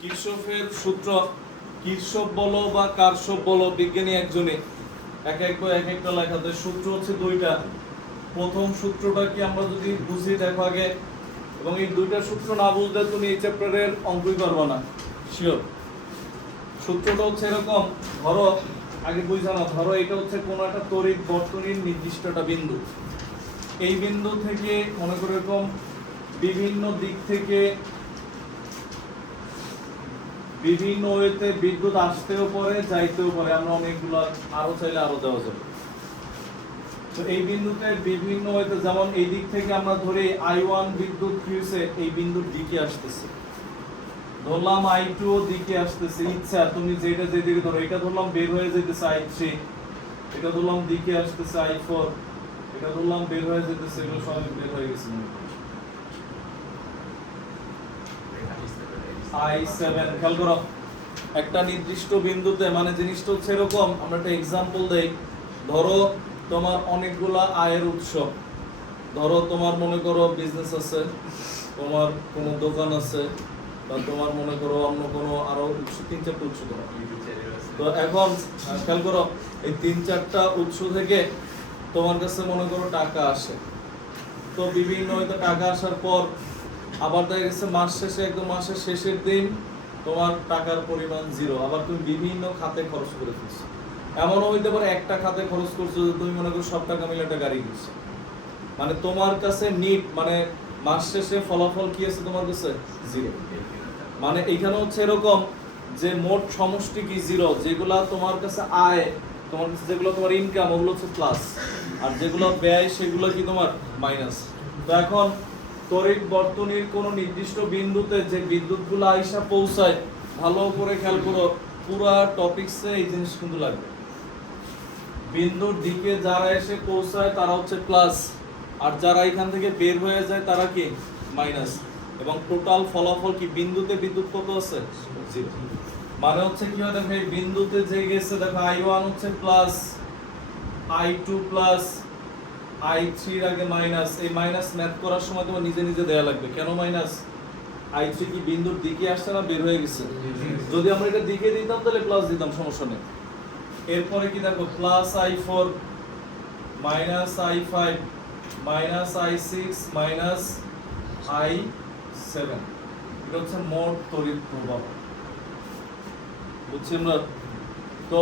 কিরশফের সূত্র, কিরশফ বলো বা কারশফ বলো, বিজ্ঞানী একজনই, এক একটা লেখাতে সূত্র হচ্ছে দুইটা। প্রথম সূত্রটা কি আমরা যদি বুঝি দেখো আগে, এবং এই দুইটা সূত্র না বুঝলে তুমি এই চ্যাপ্টারের অঙ্কই করবে না, শিওর। সূত্রটা হচ্ছে এরকম, ধরো আগে বুঝা না, ধরো এটা হচ্ছে কোনো একটা তড়িৎ বর্তনীর নির্দিষ্ট একটা বিন্দু। এই বিন্দু থেকে মনে করো এরকম বিভিন্ন দিক থেকে বিভিন্ন ওয়েতে বিদ্যুৎ আসতেও পারে, যাইতেও পারে, আমরা অনেকগুলো আরো চাইলে আরো দেওয়া যাবে। তো এই বিন্দুতে বিভিন্ন ওয়েতে, যেমন এই দিক থেকে আমরা ধরি I1 বিদ্যুৎ ফিরছে এই বিন্দুর দিকে আসতেছে, ধরলাম I2 দিকে আসতেছে, ইচ্ছা তুমি যেটা যেদিকে ধরো, এটা ধরলাম বের হয়ে যেতেছে I3, এটা ধরলাম দিকে আসতেছে I4, এটা ধরলাম বের হয়ে যেতেছে, এগুলো সব বের হয়ে গেছে I7। খেয়াল করো, একটা নির্দিষ্ট বিন্দুতে, মানে জিনিসটা হচ্ছে এরকম, আমরা একটা এক্সাম্পল দেই। ধরো তোমার অনেকগুলা আয়ের উৎস, ধরো তোমার মনে করো বিজনেস আছে, তোমার কোনো দোকান আছে, বা তোমার মনে করো অন্য কোনো আরো উৎস, 3-4টা উৎস তোমার। তো এখন খেয়াল করো, এই 3-4টা উৎস থেকে তোমার কাছে মনে করো টাকা আসে। তো বিভিন্ন হয়তো টাকা আসার পর আবার দেখা গেছে মাস শেষে, একদম মাসের শেষের দিন তোমার টাকার পরিমাণ 0, আবার তুমি বিভিন্ন খাতে খরচ করে ফেলছো। এমনও হইতে পারে একটা খাতে খরচ করছো যে তুমি মনে করো সব টাকা মিলে একটা গাড়ি কিনছো, মানে তোমার কাছে নিট, মানে মাস শেষে ফলাফল কি আছে তোমার কাছে 0। মানে এইখানে হচ্ছে এরকম যে মোট সমষ্টি কি 0, যেগুলা তোমার কাছে আয়, তোমার কাছে যেগুলো তোমার ইনকাম, ওগুলো হচ্ছে প্লাস, আর যেগুলো ব্যয় সেগুলো কি তোমার মাইনাস। তো এখন তড়িৎ বর্তনীর কোন নির্দিষ্ট বিন্দুতে যে বিদ্যুৎগুলো আইসা পৌঁছায়, ভালো করে খেয়াল করো, পুরা টপিকসে এই জিনিস কিন্তু লাগবে। বিন্দুর দিকে যারা এসে পৌঁছায় তারা হচ্ছে প্লাস, আর যারা এখান থেকে বের হয়ে যায় তারা কি মাইনাস। এবং টোটাল ফলাফল কি, বিন্দুতে বিদ্যুৎ কত আছে 0। মানে হচ্ছে কি হয়, দেখো এই বিন্দুতে যে গেছে, দেখো I1 হচ্ছে প্লাস, I2 প্লাস, I3 এর আগে মাইনাস। এই মাইনাস ম্যাথ করার সময় তোমার নিজে নিজে দেয়া লাগবে, কেন মাইনাস, I3 কি বিন্দুর দিকে আসছে না বের হয়ে গেছে? যদি আমরা এটা দিকে দিতাম তাহলে প্লাস দিতাম, সমস্যা নেই। এরপরে কি দেখো, plus I4 minus I5 minus I6 minus I7, এটা হচ্ছে মোট তড়িৎ প্রবাহ, বুঝছি আমরা? তো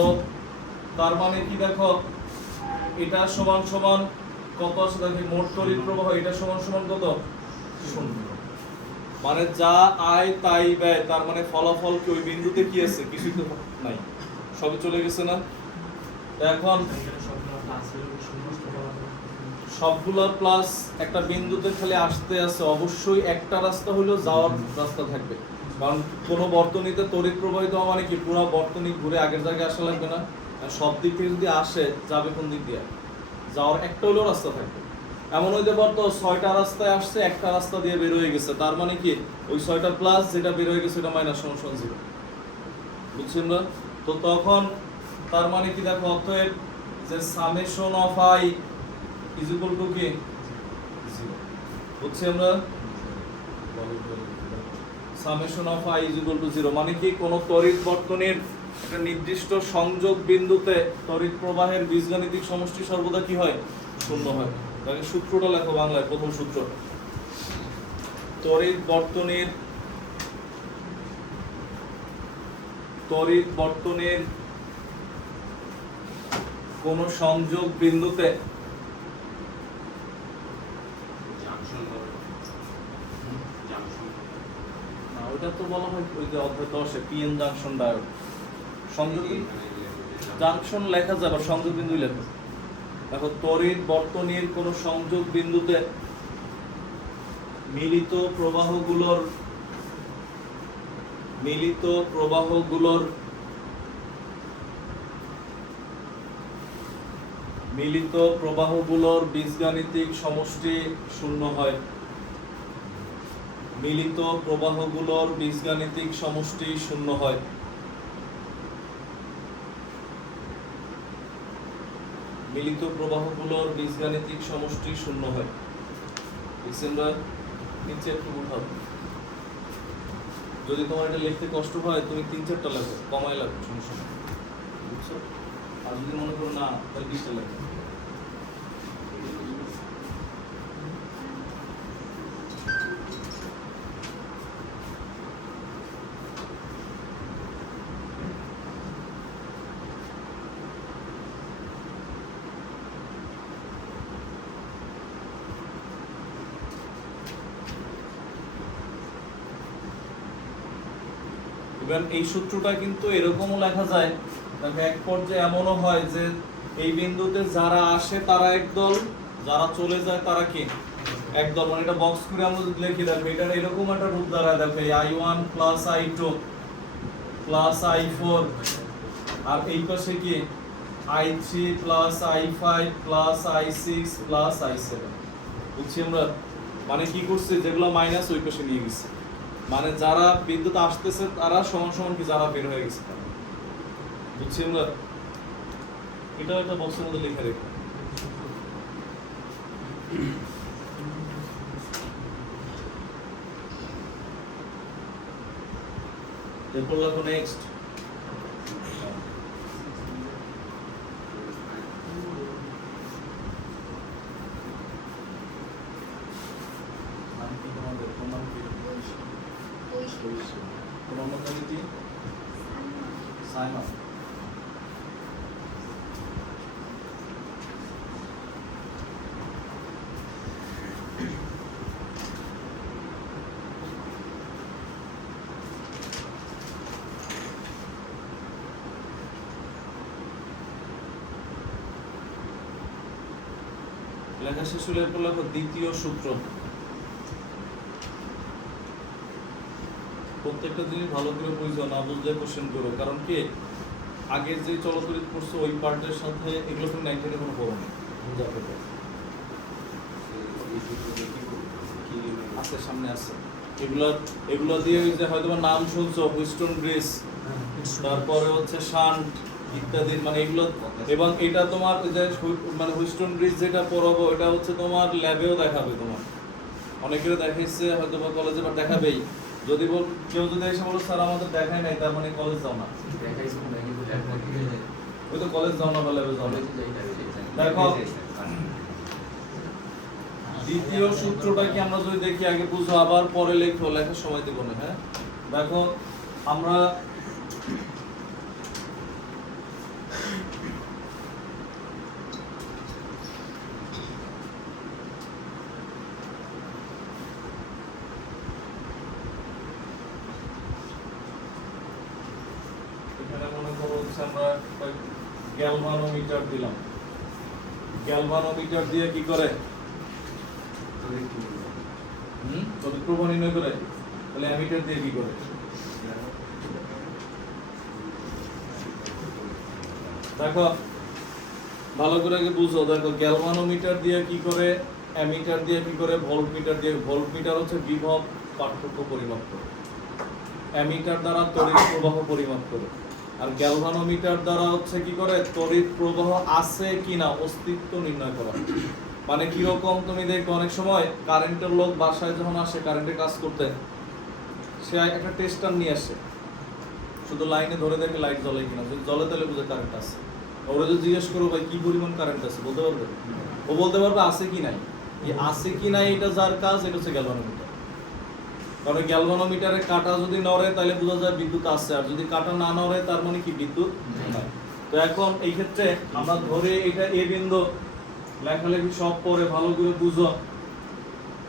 তার মানে কি দেখো, এটা সমান সমান কত আছে, দেখো মোট তড়িৎ প্রবাহ, এটা সমান সমান কত, 0। মানে যা আয় তাই ব্যয়, তার মানে ফলাফল কি ওই বিন্দুতে কি আছে, কিছুই তো নাই, সবই চলে গেছে না। এখন সবগুলা প্লাস, একটা বিন্দুতে খালি আসতে আছে, অবশ্যই একটা রাস্তা হলেও যাওয়ার রাস্তা থাকবে, কারণ কোনো বর্তনীতে তড়িৎ প্রবাহিত হওয়া মানে কি পুরো বর্তনী ঘুরে আগের জায়গায় আসা লাগবে না, সব দিক থেকে যদি আসে যাবে কোন দিক দিয়ে, যাওয়ার একটা হলেও রাস্তা থাকবে। এমন হইতে পারতো 6টা রাস্তায় আসছে, একটা রাস্তা দিয়ে বের হয়ে গেছে, তার মানে কি ওই 6টা প্লাস যেটা বের হয়ে গেছে এটা মাইনাস সমান 0, বুঝছেন না? তো তখন তার মানে কি দেখো, অতএব যে summation of I is equal to কি 0, বুঝছি আমরা? Summation of I is equal to 0 মানে কি, কোন তড়িৎ বর্তনীর একটা নির্দিষ্ট সংযোগ বিন্দুতে তড়িৎ প্রবাহের বীজগাণিতিক সমষ্টি সর্বদা কি হয়, 0 হয়। তাহলে সূত্রটা লেখো বাংলায়, প্রথম সূত্র, তড়িৎ বর্তনীর কোন সংযোগ বিন্দুতে ওটা তো বলা হয় ওই যে অধ্যায় 10-এ পিএন জাংশন ডায়োড, সংযোগ জাংশন লেখা যাবে, সংযোগ বিন্দু লেখো। দেখো তড়িৎ বর্তনীর কোন সংযোগ বিন্দুতে মিলিত প্রবাহগুলোর বীজগাণিতিক সমষ্টি 0 হয়। মিলিত প্রবাহগুলোর বীজগাণিতিক সমষ্টি 0 হয়। মিলিত প্রবাহগুলোর বীজগাণিতিক সমষ্টি 0 হয়। নিচে একটু উঠাও। যদি তোমার এটা লিখতে কষ্ট হয় তুমি 3-4টা লেখো, কমাই লেখো, সমস্যা নেই, বুঝছো? আর যদি মনে করো না তাহলে 20টা লেখো। এই সূত্রটা কিন্তু এরকমও লেখা যায়, দেখো এক পর্যায়ে এমনও হয় যে এই বিন্দুতে যারা আসে তারা একদল, যারা চলে যায় তারা কি একদল, মানে এটা বক্স করে আমরা যদি লিখি দেখো এটা এরকম একটা রূপ দাঁড়ায়, দেখো i1 plus i2 plus i4 আর এই পাশে কি i3 plus i5 plus i6 plus i7, বুঝছি আমরা? মানে কি করছে, যেগুলো মাইনাস ওই পাশে নিয়ে গেছে, মানে যারা বিদ্যুৎ আসতেছে তারা সমান সমান কি যারা বের হয়ে গেছে, বুঝছি আমরা? এটাও একটা বক্সের মধ্যে লিখে রেখো। এরপর লেখো নেক্সট। তোমার মধ্যে কি সাইমন, লেখা শেষ হলে এরপর লেখো দ্বিতীয় সূত্র। প্রত্যেকটা জিনিস ভালো করে বুঝো, না বুঝলে কোশ্চেন করো, কারণ কি আগে যে চলতরিত করছো ওই পার্টের সাথে এগুলো তুমি নাইনটিনে কোনো করো না, বুঝাতে পারো আছে সামনে আছে, এগুলো দিয়ে যে হয়তো নাম শুনছো, হুইস্টন ব্রিজ, তারপরে হচ্ছে শান্ট ইত্যাদি, মানে এগুলো, এবং এটা তোমার যে মানে হুইস্টন ব্রিজ যেটা পড়াবো এটা হচ্ছে তোমার ল্যাবেও দেখাবে, তোমার অনেকেরও দেখাইছে হয়তো বা কলেজে বা দেখাবেই, যদি বল কেউ যদি এসে বলো স্যার আমাদের দেখাই নাই তার মানে কলেজ যাও না, ওই তো কলেজ যাও না বা ল্যাবে যাও না। দেখো দ্বিতীয় সূত্রটা কি আমরা যদি দেখি আগে বুঝো, আবার পরে লেখো, লেখার সময় দেবো না। হ্যাঁ দেখো আমরা এখানে মনে করো হচ্ছে আমরা গ্যালভানোমিটার দিলাম, গ্যালভানোমিটার দিয়ে কি করে তড়িৎ প্রবাহ নির্ণয় করে, তাহলে অ্যামিটার দিয়ে কি করে? দেখো ভালো করে আগে বুঝো, দেখো গ্যালভানোমিটার দিয়ে কি করে, অ্যামিটার দিয়ে কি করে, ভোল্টমিটার দিয়ে, ভোল্টমিটার হচ্ছে বিভব পার্থক্য পরিমাপ করে, অ্যামিটার দ্বারা তড়িৎ প্রবাহ পরিমাপ করে, আর গ্যালভানোমিটার দ্বারা হচ্ছে কি করে তড়িৎ প্রবাহ আছে কিনা অস্তিত্ব নির্ণয় করা। মানে কিরকম তুমি দেখো অনেক সময় কারেন্টের লোক বাসায় যখন আসে কারেন্টের কাজ করতে, সে একটা টেস্টার নিয়ে আসে, শুধু লাইনে ধরে দেখে লাইট জ্বলে কিনা, যদি জ্বলে তাহলে বুঝে কারেন্ট আছে। ওরা যদি জিজ্ঞেস করো ভাই কি পরিমাণ কারেন্ট আছে, বলতে পারবে? ও বলতে পারবে আছে কি নাই। এই আছে কি নাই এটা যার কাজ, এটা হচ্ছে গ্যালভানোমিটার। কারণ গ্যালভানোমিটারে কাঁটা যদি নড়ে তাহলে বোঝা যায় বিদ্যুৎ আছে, আর যদি কাঁটা না নড়ে তার মানে কি বিদ্যুৎ নাই। তো এখন এই ক্ষেত্রে আমরা ধরে এটা এ বিন্দু, লেখালেখি সব পরে ভালো করে বুঝো,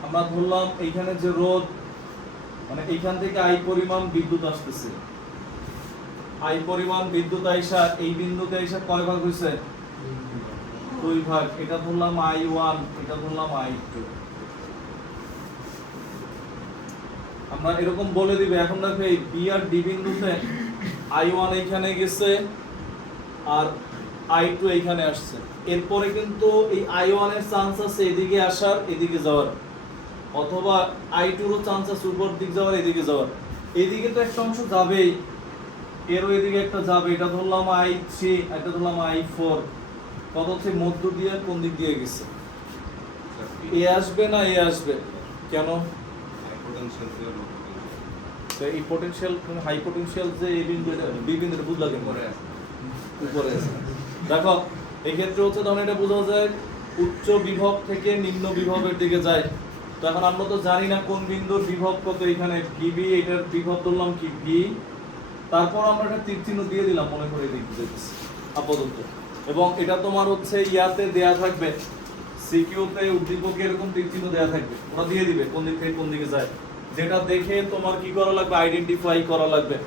আমরা ধরলাম এইখানে যে রোধ, মানে এইখান থেকে আই পরিমাণ বিদ্যুৎ আসতেছে, আই পরিমাণ বিদ্যুৎ আইসা এই বিন্দুতে আইসা কয় ভাগ হইছে? 2 ভাগ। এটা ধরলাম i1, এটা ধরলাম i2। আমরা এরকম বলে দিবে, এখন দেখো এই বি আর ডি বিন্দুতে i1 এইখানে গেছে আর i2 এইখানে আসছে, এরপরে কিন্তু এই i1 এর চান্স আছে এদিকে আসার এদিকে যাওয়ার, অথবা i2 এরও চান্স আছে উপর দিক যাওয়ার এদিকে যাওয়ার। এদিকে তো একটা অংশ যাবেই, এরও এদিকে একটা যাবে, এটা ধরলাম i3, এটা ধরলাম i4, কত হচ্ছে মধ্য দিয়ে কোন দিক দিয়ে গেছে? এ আসবে না এ আসবে? কেন? তো এই পোটেনশিয়াল হাই পোটেনশিয়াল যে এই বিন্দু বি বিন্দুটা বুঝলা কেন উপরে আছে। দেখো এই ক্ষেত্রে হচ্ছে তখন এটা বোঝা যায় উচ্চ বিভব থেকে নিম্ন বিভবের দিকে যায়। তো এখন আমরা তো জানি না কোন বিন্দুর বিভব কত, এখানে ভিবি, এটার বিভব ধরলাম কি ভি, তারপর আমরা একটা তীর চিহ্ন দিয়ে দিলাম মনে করে দিচ্ছি আপাতত, এবং এটা তোমার হচ্ছে ইয়াতে দেয়া থাকবে সিকিউতে উদ্দীপকে এরকম তীর চিহ্ন দেয়া থাকবে, ওরা দিয়ে দিবে কোন দিক থেকে কোন দিকে যায়, যেটা দেখে তোমার কি করা লাগবে আইডেন্টিফাই করা লাগবে।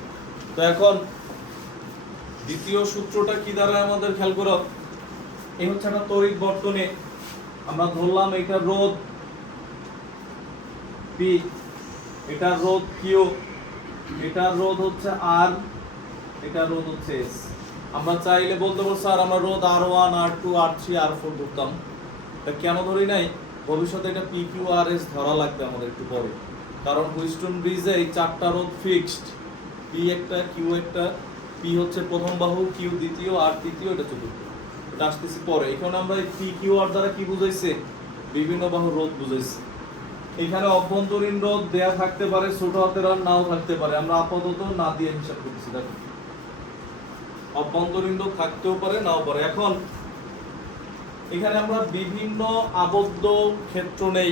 তো এখন দ্বিতীয় সূত্রটা কি দাঁড়ায় আমাদের খেয়াল করো, এই হচ্ছে একটা তড়িৎ বর্তনী, আমরা ধরলাম এটা রোধ পি, এটা রোধ কিউ, এটা রোধ হচ্ছে আর, এটা রোধ হচ্ছে এস। আমরা চাইলে বলতে পারবো স্যার আমরা রোধ R1 R2 R3 R4 ধরতাম, তা কেন ধরি নাই, ভবিষ্যতে এটা পি কিউ আর এস ধরা লাগবে আমাদের একটু পরে, কারণ হুইস্টন ব্রিজে এই চারটা রোধ ফিক্সড, পি একটা, কিউ একটা, পি হচ্ছে প্রথম বাহু, কিউ দ্বিতীয়, আর তৃতীয়, এটা চতুর্থ, এটা আসতেছি পরে। এখানে আমরা এই পি কিউ আর দ্বারা কি বুঝাইছে, বিভিন্ন বাহু রোধ বুঝাইছে। এখানে অভ্যন্তরীণ রোধ দেয়া থাকতে পারে, ছোট হাতের আর নাও থাকতে পারে, আমরা আপাতত না দিয়ে হিসাব করতেছি। দেখো অভ্যন্তরীণ রোধ থাকতেও পারে নাও পারে। এখন এখানে আমরা বিভিন্ন আবদ্ধ ক্ষেত্র নেই,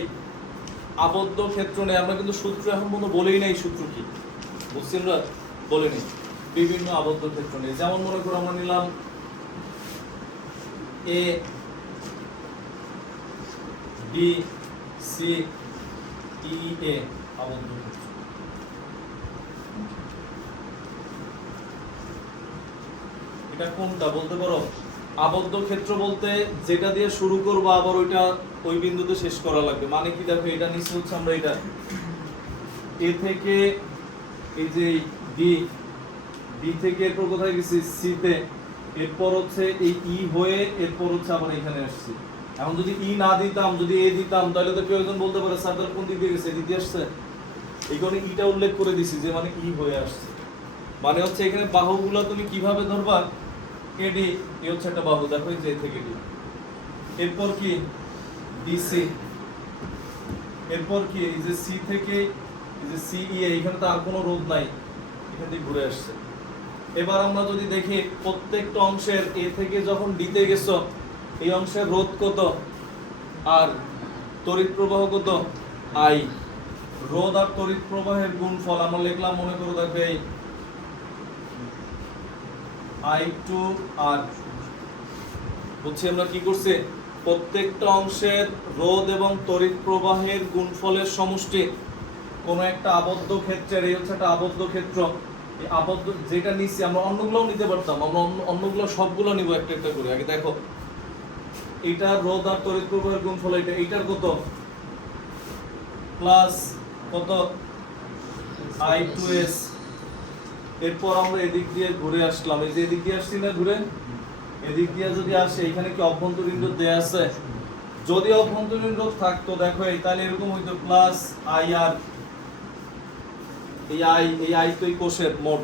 আবদ্ধ ক্ষেত্র নেই, আমরা কিন্তু সূত্র এখন পর্যন্ত বলেই নাই সূত্র কি, বুঝছি আমরা বলে নেই, বিভিন্ন আবদ্ধ ক্ষেত্র নেই। যেমন মনে করো আমরা নিলাম এ বি সি ই এ আবদ্ধ ক্ষেত্র। এটা কোনটা বলতে পারো, আবদ্ধ ক্ষেত্র বলতে যেটা দিয়ে শুরু করবো আবার ওইটা ওই বিন্দুতে শেষ করা লাগবে, মানে কি দেখো এটা নিচে হচ্ছে আমরা এটা এ থেকে এই যে ডি, ডি থেকে এরপর কোথায় গেছি সি তে, এরপর হচ্ছে এই ই হয়ে এরপর হচ্ছে আবার এখানে আসছি। এখন যদি ই না দিতাম, যদি এ দিতাম, তাহলে তো কেউ একজন বলতে পারে স্যার তাহলে কোন দিক দিয়ে গেছে, এদিক দিয়ে আসছে, এই কারণে ইটা উল্লেখ করে দিছি যে মানে ই হয়ে আসছে, মানে হচ্ছে এখানে বাহুগুলো তুমি কিভাবে ধরবা, কেডি এই হচ্ছে একটা বাহু, দেখো এই যে এ থেকে ডি, এরপর কি বিসি, এরপর কি এই যে সি থেকে এই যে সিই, এখানে তো আর কোনো রোধ নাই, এখান থেকে ঘুরে আসছে। এবার আমরা যদি দেখি প্রত্যেকটা অংশের এ থেকে যখন ডিতে গেছো, এই অংশের রোধ কত আর তড়িৎ প্রবাহ কত আই, রোধ আর তড়িৎ প্রবাহের গুণফল আমরা লিখলাম মনে করো দেখবে এই আই টু আর, বুঝছি আমরা কি করছি, প্রত্যেকটা অংশের রোধ এবং তড়িৎ প্রবাহের গুণফলের সমষ্টি কোন একটা আবদ্ধ ক্ষেত্রের, এই হচ্ছে একটা আবদ্ধ ক্ষেত্র, এই আবদ্ধ যেটা নিচ্ছি আমরা অন্যগুলোও নিতে পারতাম, আমরা অন্যগুলো সবগুলো নিব একটা একটা করে। আগে দেখো এটা রোধ আর তড়িৎ প্রবাহের গুণফল, এটা এইটার কত প্লাস কত I2S, এরপর আমরা এদিক দিয়ে ঘুরে আসলাম, এই যে এদিক দিয়ে আসছি না ঘুরে, এদিক দিয়ে যদি আসে এখানে কি অভ্যন্তরীণ রোধ দেয়া আছে, যদি অভ্যন্তরীণ রোধ থাকতো দেখো এই তাহলে এরকম হইতো প্লাস IR, এই আই তো এই কোষের মোট,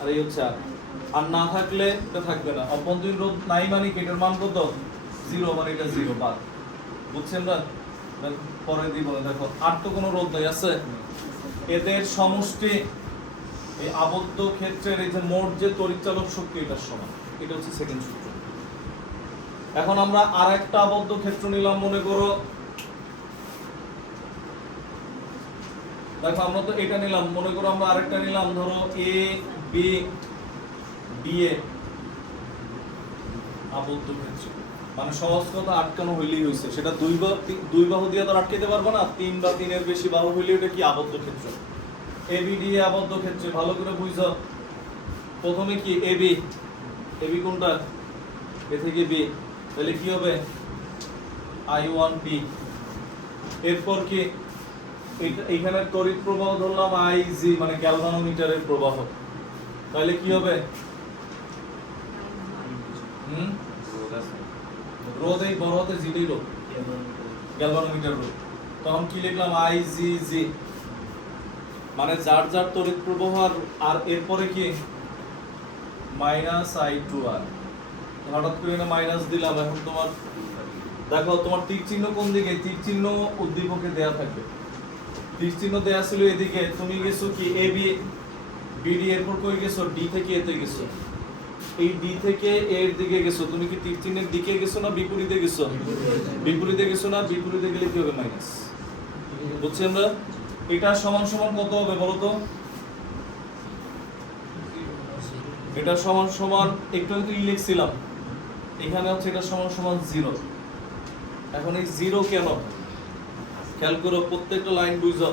আর এই হচ্ছে আর না থাকলে এটা থাকবে না, অভ্যন্তরীণ রোধ নাই মানে কি এটার মান কত জিরো, মানে এটা জিরো বাদ, বুঝছেন না, পরে দিব না। দেখো আর তো কোনো রোধ নাই আছে, এদের সমষ্টি এই আবদ্ধ ক্ষেত্রের এই যে মোট যে তড়িৎচালক শক্তি এটার সমান, এটা হচ্ছে সেকেন্ড সূত্র। এখন আমরা আরেকটা আবদ্ধ ক্ষেত্র নিলাম মনে করো, দেখো আমরা তো এটা নিলাম, মনে করো আমরা আরেকটা নিলাম, ধরো এ বি ডি এ আবদ্ধ ক্ষেত্র, মানে সহজ কথা আটকানো হইলেই হইছে, সেটা দুই বাহু দিয়ে তো আটকাতে পারবো না, তিন বা তিনের বেশি বাহু হইলে এটা কি আবদ্ধ ক্ষেত্র, এ বি ডি এ আবদ্ধ ক্ষেত্রে ভালো করে বুঝছো। প্রথমে কি এবি, এবি কোনটা, এ থেকে বি, তাহলে কি হবে I1B, এরপর কি এইখানে তড়িৎ প্রবাহ ধরলাম IG, মানে গ্যালভানোমিটারের প্রবাহ, তাহলে কি হবে রোধ, এই বড় হাতে জিটাই রোধ, গ্যালভানোমিটার রোধ, তখন কি লিখলাম IGG, মানে যার যার তড়িৎ প্রবাহ, আর এরপরে কি মাইনাস I2R, হঠাৎ করে না মাইনাস দিলাম, এখন তোমার দেখো তোমার তীর চিহ্ন কোন দিকে, তীর চিহ্ন উদ্দীপকে দেয়া থাকবে, তীর চিহ্ন দেয়া ছিল এদিকে, তুমি গেছো কি এবি বিডি এরপর কই গেছো, ডি থেকে এতে গেছো, এই ডি থেকে এর দিকে গেছো, তুমি কি তীর চিহ্নের দিকে গেছো না বিপরীতে গেছো? বিপরীতে গেছো না, বিপরীতে গেলে কি হবে? মাইনাস। বুঝছি আমরা? এটা সমান সমান কত হবে বলো তো? এটা সমান সমান একটু একটু লিখছিলাম, এখানে হচ্ছে এটা সমান সমান 0। এখন এই 0 কেন? খেয়াল করো, প্রত্যেকটা লাইন বুঝো।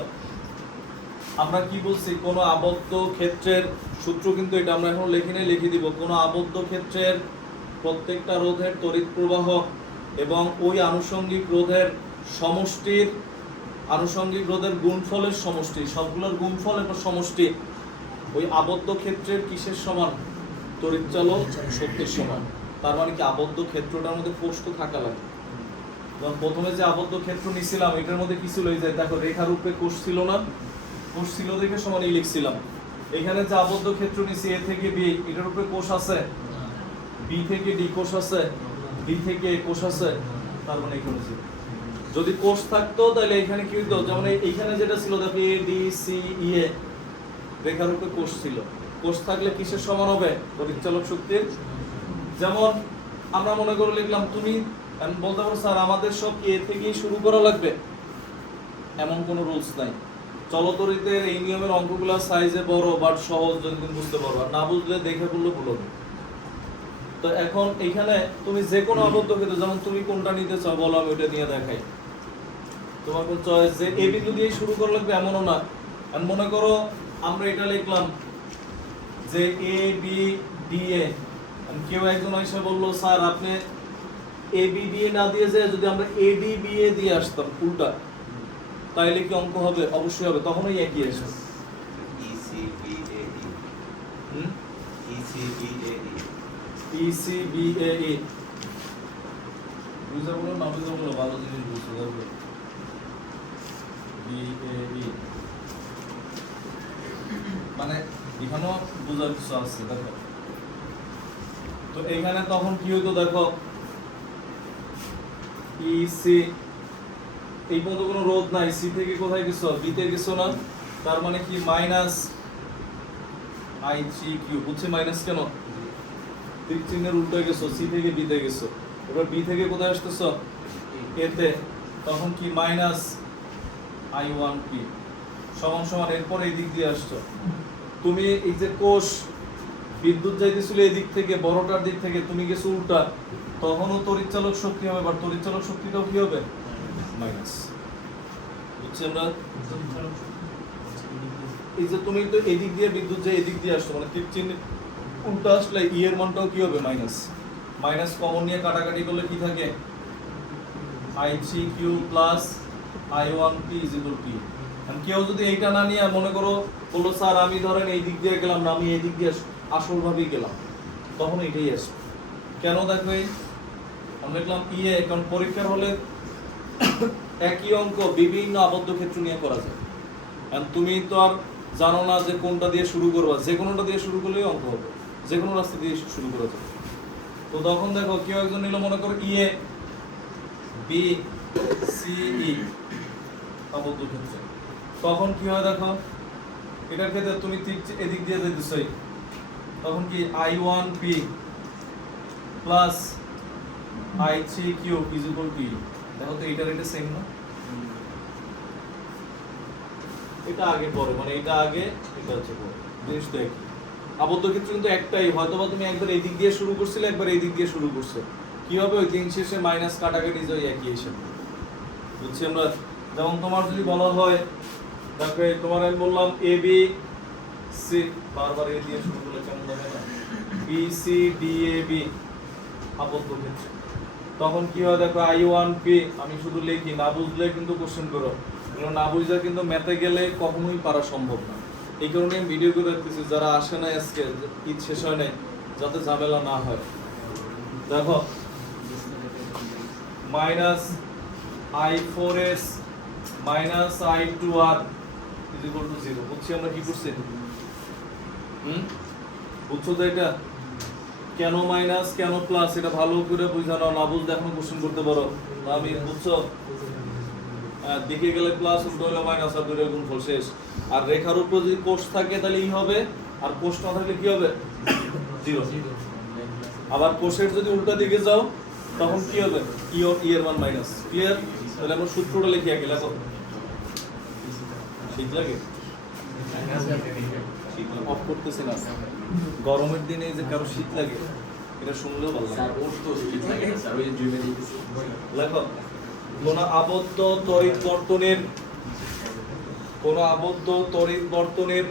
আমরা কি বলছি, কোন আবদ্ধ ক্ষেত্রের সূত্র কিন্তু এটা আমরা এখন লিখে দিব। কোন আবদ্ধ ক্ষেত্রের প্রত্যেকটা রোধের তড়িৎ প্রবাহ এবং ওই আনুষঙ্গিক রোধের সমষ্টির, আনুষঙ্গিক রোধের গুণফলের সমষ্টি, সবগুলোর গুণফল এবং সমষ্টি ওই আবদ্ধ ক্ষেত্রের কিসের সমান? তড়িৎচালক শক্তির সমান। তার মানে কি আবদ্ধ ক্ষেত্রটার মধ্যে কোষ তো থাকা লাগে। প্রথমে যে আবদ্ধ ক্ষেত্র নিছিলাম এটার মধ্যে কি ছিল? এই যে দেখো, রেখার উপরে কোষ ছিল না, কোষ ছিল দেখে সমানই লিখছিলাম। এখানে যে আবদ্ধ ক্ষেত্র নিছি এ থেকে বি, এটার উপরে কোষ আছে, বি থেকে ডি কোষ আছে, ডি থেকে এ কোষ আছে, তার মানে এখানে ছিল। যদি কোষ থাকতো তাহলে এখানে কি হতো? যেমন এইখানে যেটা ছিল দেখো, এ বি সি ই এ, রেখার উপরে কোষ ছিল। কোষ থাকলে কিসের সমান হবে? তড়িৎচালক শক্তির। যেমন আমরা মনে করে লিখলাম, তুমি বলতে পারো স্যার আমাদের সব এ থেকেই শুরু করা লাগবে, এমন কোনো রুলস নাই। চলতরিতের এই নিয়মের অঙ্কগুলো সাইজে বড় বাট সহজ, যদি তুমি বুঝতে পারো, আর না বুঝলে দেখে বললে ভুল হবে। তো এখন এখানে তুমি যে কোনো আবদ্ধ ক্ষেত্রে, যেমন তুমি কোনটা নিতে চাও বলো, আমি ওইটা নিয়ে দেখাই। তোমার চয়েস যে এ বিন্দু দিয়ে শুরু করা লাগবে এমনও না। আর মনে করো আমরা এটা লিখলাম যে এ বি ডি এ, কেউ একজন এসে বললো স্যার আপনি এ বি ডি এ না দিয়ে যায় যদি আমরা এ ডি বি এ দিয়ে আসতাম উল্টা, তাইলে কি অঙ্ক হবে? অবশ্যই হবে, তখনই একই আসবে। ই সি বি এ ই বুঝা বলো না বুঝা বলো, ভালো জিনিস বুঝতে পারবে। বি এ ই মানে এখানেও বোঝার কিছু আছে দেখো। তো এখানে তখন কি হইতো দেখো, ই সি, এই পর্যন্ত কোনো রোধ নাই, সি থেকে কোথায় গেছো? বি তে গেছো না, তার মানে কি মাইনাস আই থ্রি কিউ। বুঝছে মাইনাস কেন? তীর চিহ্নের উল্টো গেছো, সি থেকে বি তে গেছো, এবার বি থেকে কোথায় আসতেছো? এ তে, তখন কি মাইনাস আই ওয়ান পি সমান সমান, এরপর এই দিক দিয়ে আসছো তুমি। এই যে কোষ বিদ্যুৎ যাইতেছিল এই দিক থেকে, বড়টার দিক থেকে, তুমি গেছো উল্টা, তখনও তড়িৎচালক শক্তি হবে, বাট তড়িৎচালক শক্তিটাও কি হবে? মাইনাস। বুঝছি আমরা? এই যে তুমি তো এদিক দিয়ে বিদ্যুৎ যায় এদিক দিয়ে আসছো, মানে তীর চিহ্ন উল্টা আসলে ই এর মানটাও কি হবে? মাইনাস। মাইনাস কমন নিয়ে কাটাকাটি করলে কি থাকে? I three Q plus I one P is equal to. কেউ যদি এইটা না নিয়ে মনে করো বললো স্যার আমি ধরেন এই দিক দিয়ে গেলাম না, আমি এই দিক দিয়ে আসল ভাবেই গেলাম, তখন এটাই আসবে। কেন? দেখো আমি দেখলাম ইয়ে, কারণ পরীক্ষার হলে একই অঙ্ক বিভিন্ন আবদ্ধ ক্ষেত্র নিয়ে করা যায়। তুমি তো আর জানো না যে কোনটা দিয়ে শুরু করবা, যে কোনোটা দিয়ে শুরু করলেই অঙ্ক হবে, যে কোনো রাস্তা দিয়ে শুরু করা যাবে। তো তখন দেখো কেউ একজন নিল মনে করো ইয়ে বি সি ই আবদ্ধ ক্ষেত্রে, তখন কি হয় দেখো, এটার ক্ষেত্রে তুমি এদিক দিয়ে যেতেছই, তখন কি I one P plus I three Q is equal to. দেখো তো এইটার এটা সেম না, এটা আগে পরে, মানে এটা আগে এটা হচ্ছে পরে, জিনিসটা একই। আবদ্ধ ক্ষেত্র কিন্তু একটাই, হয়তোবা তুমি একবার এই দিক দিয়ে শুরু করছিলে, একবার এই দিক দিয়ে শুরু করছো, কি হবে? ওই দিন শেষে মাইনাস কাটাকাটি যায় একই হিসেবে। বুঝছি আমরা? যেমন তোমার যদি বলা হয় দেখো, তোমার আমি বললাম এ বি সি, বারবার এ দিয়ে শুরু করলে কেমন হবে না? B C D A B আবদ্ধ ক্ষেত্র, তখন কি হয় দেখো আই ওয়ান পি, আমি শুধু লিখি, না বুঝলে কিন্তু কোশ্চেন করো, না বুঝলে কিন্তু ম্যাথে গেলে কখনোই পারা সম্ভব না। এই কারণে আমি ভিডিও করে রাখতেছি, যারা আসে না আজকে, ঈদ শেষ হয় নাই, যাতে ঝামেলা না হয়। দেখো minus I four S minus I two R is equal to 0। বুঝছি আমরা কি করছি? বুঝছো তো এটা? কেন মাইনাস কেন প্লাস এটা ভালো করে বুঝানো, না বুঝলে এখন কোশ্চেন করতে পারো। আমি বুঝছো? দিকে গেলে প্লাস, উল্টো হলে মাইনাস, আর দুইটার গুণফল শেষ। আর রেখার উপর যদি কোষ থাকে তাহলে ই হবে, আর কোষ না থাকলে কি হবে? জিরো। আবার কোষের যদি উল্টা দিকে যাও তখন কি হবে? ই এর মান মাইনাস। ক্লিয়ার? তাহলে আমরা সূত্রটা লিখি আগে, লেখো। শীত লাগে? অফ করতেছে না। গরমের দিনে যে কারো শীত লাগে এটা শুনলেও ভালো লাগে। লেখো, কোন আবদ্ধ তড়িৎ বর্তনীর কোন আবদ্ধ তড়িৎ বর্তনীর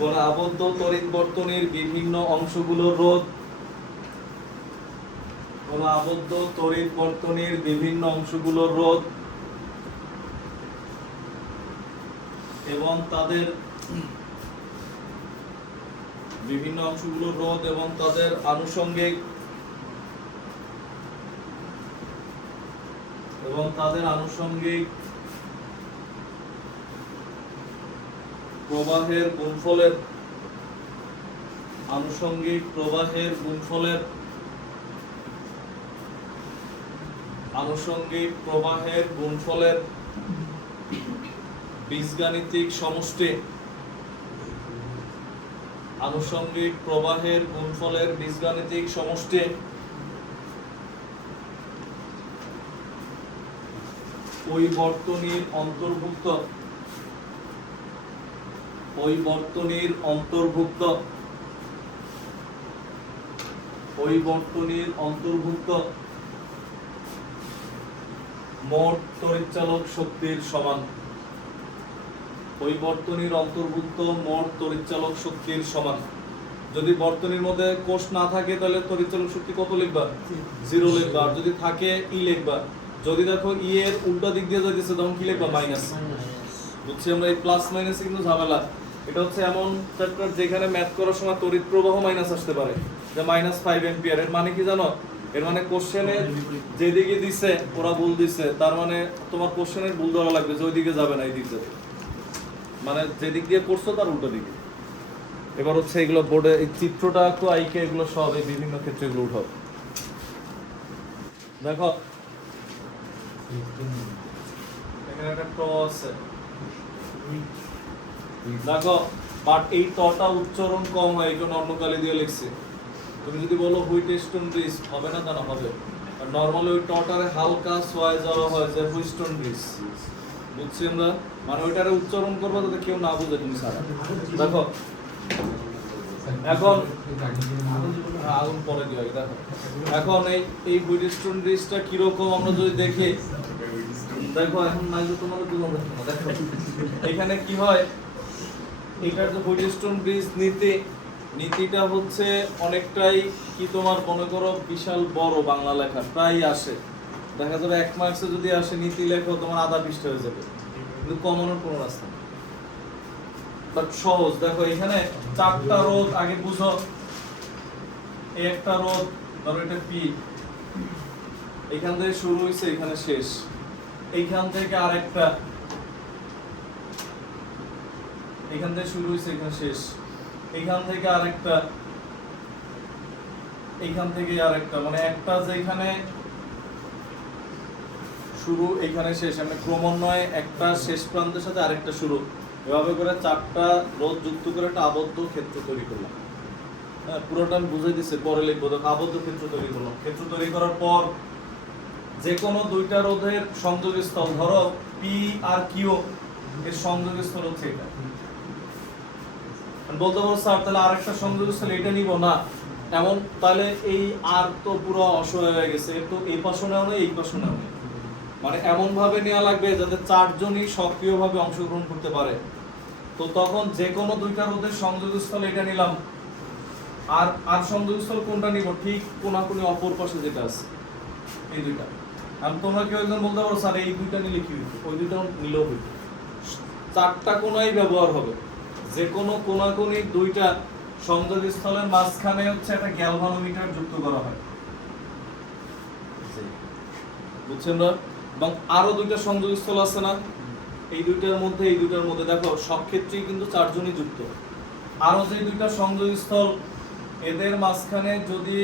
কোন আবদ্ধ তড়িৎ বর্তনীর বিভিন্ন অংশগুলোর রোধ কোন আবদ্ধ তড়িৎ বর্তনীর বিভিন্ন অংশগুলোর রোধ এবং তাদের বিভিন্ন অংশগুলোর রোধ এবং তাদের আনুষঙ্গিক প্রবাহের গুণফলের বীজগাণিতিক সমষ্টি ওই বর্তনীর অন্তর্ভুক্ত মোট তড়িৎচালক শক্তির সমান। ওই বর্তনীর অন্তর্ভুক্ত মোট তড়িৎচালক শক্তির সমান। যদি বর্তনীর মধ্যে কোষ না থাকে তাহলে তড়িৎচালক শক্তি কত লিখবা? 0 লিখবা। আর যদি থাকে ই লিখবা। যদি দেখো ই এর উল্টা দিক দিয়ে যাইতেছে তখন কি লিখবা? মাইনাস। বুঝছি আমরা? এই প্লাস মাইনাসে কিন্তু ঝামেলা। এটা হচ্ছে এমন চ্যাপ্টার যেখানে ম্যাথ করার সময় তড়িৎ প্রবাহ মাইনাস আসতে পারে, যে -5 অ্যাম্পিয়ার। এর মানে কি জানো? এর মানে কোশ্চেনে যেদিকে দিছে ওরা ভুল দিছে, তার মানে তোমার কোশ্চেনের ভুল ধরা লাগবে যে ওইদিকে যাবে না, এই দিক যাবে, মানে যেদিক দিয়ে করছো তার উল্টো দিকে। এবার হচ্ছে এগুলো বোর্ডে এই চিত্রটা একটু আইকে এগুলো সব এই বিভিন্ন ক্ষেত্রে এগুলো উঠাও। দেখো এখানে একটা ট আছে, দেখো বাট এই টটা উচ্চারণ কম হয়, এই জন্য অন্য কালি দিয়ে লিখছি। তুমি যদি বলো হুইটস্টোন ব্রিজ, হবে না? তা না হবে। আর নরমালি ওই টটারে হালকা সোয়ায় যাওয়া হয় যে হুইটস্টোন ব্রিজ। বুঝছি আমরা? মানে ওইটারে উচ্চারণ করবা যাতে কেউ না বুঝে তুমি ছাড়া। দেখো এখন আগুন পরে দিও। দেখো এখন এই হুইটস্টোন ব্রিজটা কিরকম আমরা যদি দেখি, দেখো এখন নাই যে তোমাদের দেখো এখানে কি হয়, এটার যে হুইটস্টোন ব্রিজ নীতিটা হচ্ছে অনেকটাই কি তোমার মনে করো বিশাল বড়, বাংলা লেখা প্রায় আসে, দেখা যাবে 1 মার্কসে যদি আসে নীতি লেখো তোমার আধা পৃষ্ঠা হয়ে যাবে, কিন্তু কমানোর কোনো রাস্তা নেই। বাট সহজ। দেখো এখানে 4টা রোধ আগে বুঝো। এই একটা রোধ, ধরো এটা পি, এখান থেকে শুরু হয়েছে এখানে শেষ, এইখান থেকে আরেকটা, এখান থেকে শুরু হয়েছে এখানে শেষ, এইখান থেকে আরেকটা, এইখান থেকে আরেকটা, মানে একটা যেখানে শুরু এইখানে শেষ, মানে ক্রমান্বয়ে একটা শেষ প্রান্তের সাথে আরেকটা শুরু, এভাবে করে 4টা রোধ যুক্ত করে একটা আবদ্ধ ক্ষেত্র তৈরি করলাম। হ্যাঁ, পুরোটা আমি বুঝাই দিচ্ছি, পরে লিখবো। দেখো আবদ্ধ ক্ষেত্র তৈরি করলাম। ক্ষেত্র তৈরি করার পর যে কোনো 2টা রোধের সংযোগস্থল, ধরো পি আর কিউ এর সংযোগস্থল হচ্ছে এটা, বলতে পারো স্যার তাহলে আরেকটা সংযোগস্থল এটা নিব না এমন, তাহলে এই আর তো পুরো অসহায় হয়ে গেছে, তো এই পাশে নেও না, এই পাশে নেও না, মানে এমন ভাবে নেওয়া লাগবে যাতে 4 জনই সক্রিয়ভাবে অংশগ্রহণ করতে পারে। তো তখন যে কোনো 2টা রোধের সংযোগস্থল এটা নিলাম, আর সংযোগস্থল কোনটা নিব? ঠিক কোনাকুনি অপর পাশে যেটা আছে, এই 2টা। আর তোমরা কেউ একজন বলতে পারো স্যার এই 2টা নিলে কি হইতো? ওই 2টা নিলেও হইতো, 4টা কোনাই ব্যবহার হবে। যে কোনো কোনাকুনি 2টা সংযোগস্থলের মাঝখানে হচ্ছে একটা গ্যালভানোমিটার যুক্ত করা হয়, বুঝছেন না? এবং আরো 2টা সংযোগস্থল আছে না, এই 2টার মধ্যে এই 2টার মধ্যে দেখো সব ক্ষেত্রেই কিন্তু 4 জনই যুক্ত। আরো যে 2টা সংযোগস্থল, এদের মাঝখানে যদি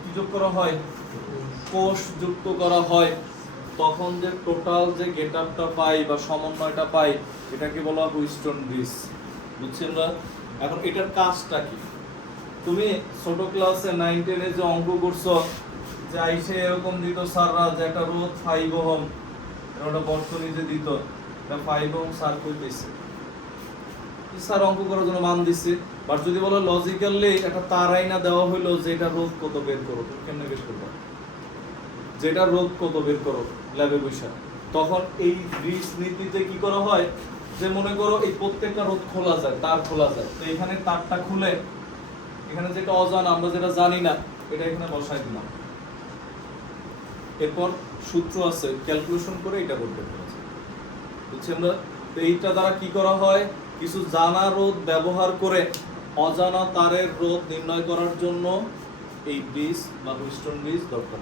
কি যোগ করা হয়? কোষ যুক্ত করা হয়, তখন যে টোটাল যে গেটআপটা পাই বা সমন্বয়টা পাই এটাকে বলা হয় হুইস্টন ব্রিজ। বুঝছেন না? এখন এটার কাজটা কি? তুমি ছোট ক্লাসে 9 10 যে অঙ্ক করছো, যে আইসে এরকম দিত স্যাররা যে একটা রোধ 5 ওহম, এটা বর্তনী যে দিত এটা 5 ওহম স্যার কই পেয়েছে? স্যার অঙ্ক করার জন্য মান দিছে। বাট যদি বলো লজিক্যালি একটা তার আইনা দেওয়া হইলো যে এটা রোধ কত বের করো, তুমি কেমনে বের করবে? যেটা রোধ কত বের করো ল্যাবে বসে, তখন এই ব্রিজ নীতিতে কি করা হয় যে মনে করো এই প্রত্যেকটা রোধ খোলা যায়, তার খোলা যায়, তো এখানে তারটা খুলে এখানে যেটা অজানা আমরা যেটা জানি না এটা এখানে বসাই দিলাম, এরপর সূত্র আছে ক্যালকুলেশন করে এটা করতে পারছি। বুঝছেন না? তো এইটা দ্বারা কি করা হয়, কিছু জানা রোধ ব্যবহার করে অজানা তারের রোধ নির্ণয় করার জন্য এই ব্রিজ বা হুইস্টন ব্রিজ দরকার।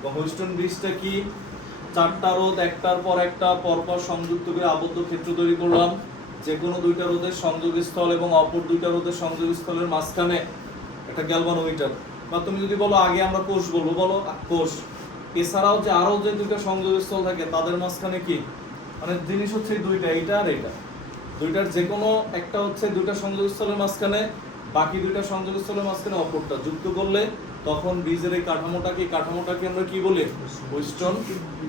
তো হুইস্টন ব্রিজটা কি? চারটা রোধ একটার পর একটা পরপর সংযুক্ত করে আবদ্ধ ক্ষেত্র তৈরি করলাম, যে কোনো দুইটা রোধের সংযোগস্থল এবং অপর দুইটা রোধের সংযোগস্থলের মাঝখানে একটা গ্যালভানোমিটার, বা তুমি যদি বলো আগে আমরা কোষ বলবো, বলো কোষ। এছাড়াও যে আরো যে দুইটা সংযোগস্থল থাকে তাদের মাঝখানে কি, মানে জিনিস হচ্ছে দুইটা, এইটা আর এইটা, দুইটার যে কোনো একটা হচ্ছে দুইটা সংযোগস্থলের মাঝখানে, বাকি দুইটা সংযোগস্থলের মাঝখানে অপরটা যুক্ত করলে তখন ব্রিজের এই কাঠামোটাকে আমরা কি বলি? Wheatstone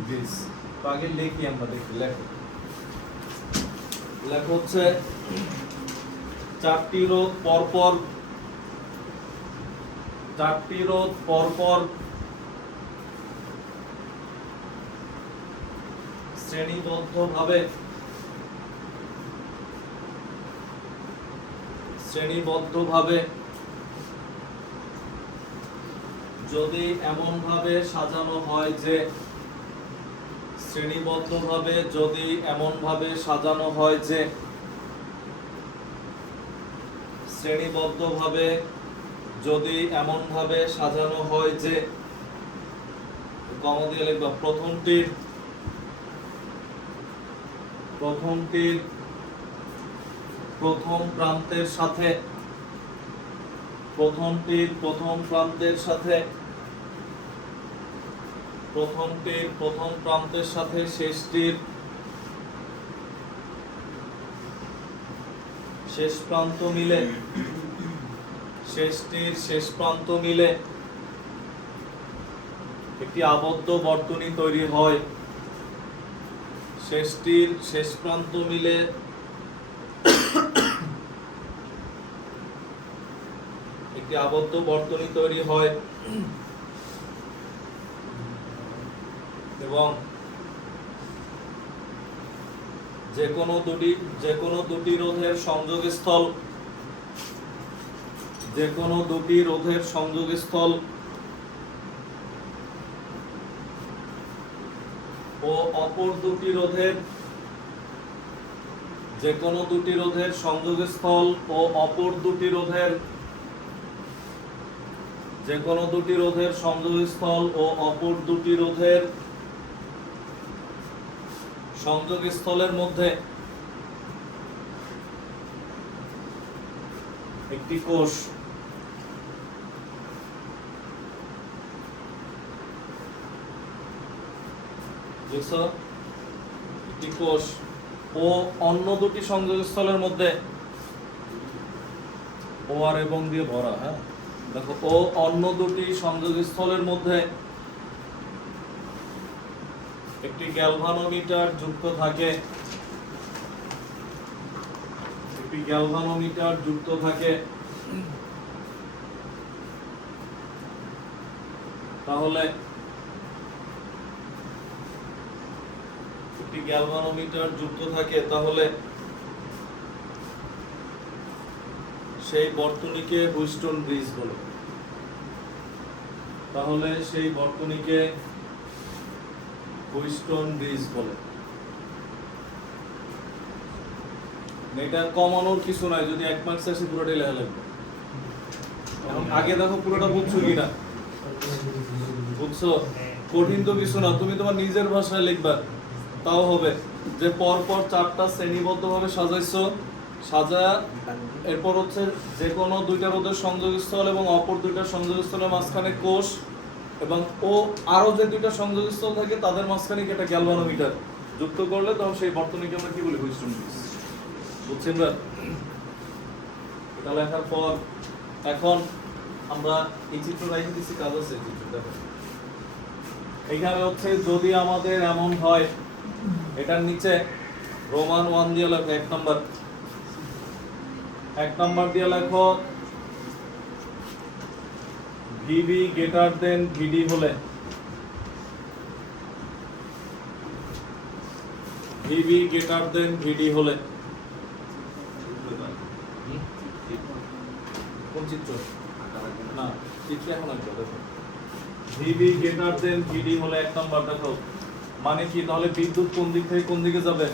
bridge. তো আগে লিখি আমরা, দেখি লেখো হচ্ছে চারটি রোধ পরপর শ্রেণীবদ্ধভাবে যদি এমন ভাবে সাজানো হয় যে শ্রেণীবদ্ধভাবে যদি এমন ভাবে সাজানো হয় যে কমা দিয়ে লিখবা প্রথমটির প্রথম প্রান্তের সাথে শেষটির শেষ প্রান্ত মিলে একটি আবদ্ধ বর্তনী তৈরি হয়। শেষটির শেষ প্রান্ত মিলে একটি আবদ্ধ বর্তনী তৈরি হয় এবং যে কোনো দুটি রোধের সংযোগস্থল ও অপর দুটি রোধের সংযোগস্থলের মধ্যে একটি কোষ ও অন্য দুটি সংযোগস্থলের মধ্যে ও আর এবং দিয়ে ভরা, হ্যাঁ দেখো, ও অন্য দুটি সংযোগস্থলের মধ্যে একটি গ্যালভানোমিটার যুক্ত থাকে, তাহলে সেই বর্তনীকে হুইস্টন ব্রিজ বলে। এটা কমানোর কিছু নাই, যদি 1 মার্কস আসে পুরোটাই লেখা লাগবে। এখন আগে দেখো পুরোটা বুঝছো কিনা, বুঝছো? কঠিন তো কিছু না, তুমি তোমার নিজের ভাষায় লিখবা তাও হবে। যে পরপর চারটা শ্রেণীবদ্ধভাবে সাজায়া এরপর হচ্ছে যে কোনো দুইটা রোধের সংযোগস্থল এবং অপর দুইটা সংযোগস্থলের মাঝখানে কোষ, এবং ও আরো যে দুইটা সংযোগস্থল থাকে তাদের মাঝখানে কি একটা গ্যালভানোমিটার যুক্ত করলে তখন সেই বর্তনীকে আমরা কি বলি, হুইটস্টোন ব্রিজ। বুঝছেন না? এটা লেখার পর এখন আমরা এই চিত্র রেখে দিচ্ছি, কাজ আছে এই চিত্র দেখো। এখানে হচ্ছে যদি আমাদের এমন হয়, এটার নিচে রোমান 1 দিয়ে লেখো, 1 নাম্বার দিয়ে লেখো ভিবি গ্রেটার দেন ভিডি হলে, ভিবি গ্রেটার দেন ভিডি হলে কোন চিত্র? না, চিত্র এখন আসবে দেখো। ভিবি গ্রেটার দেন ভিডি হলে 1 নাম্বার দেখো, মানে কি তাহলে বিদ্যুৎ কোন দিক থেকে কোন দিকে যাবে?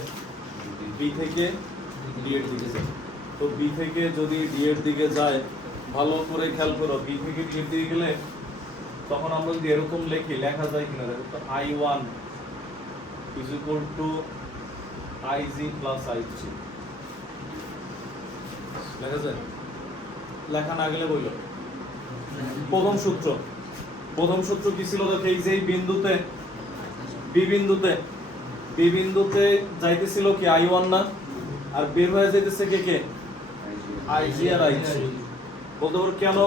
বি থেকে ডি এর দিকে যাবে। তো বি থেকে যদি ডি এর দিকে যায়, ভালো করে খেয়াল করো, বি থেকে ডি এর দিকে গেলে তখন আমরা যদি এরকম লিখি, লেখা যায় কিনা দেখো তো, I1 is equal to IG plus I3 লেখা যায়? লেখা না গেলে বললো প্রথম সূত্র কি ছিল দেখো, এই যে এই বিন্দুতে বি বিন্দুতে যাইতেছিল কি I1 না, আর বের হয়ে যাইতেছে কে IG আর I3। বলতে পারো কেন?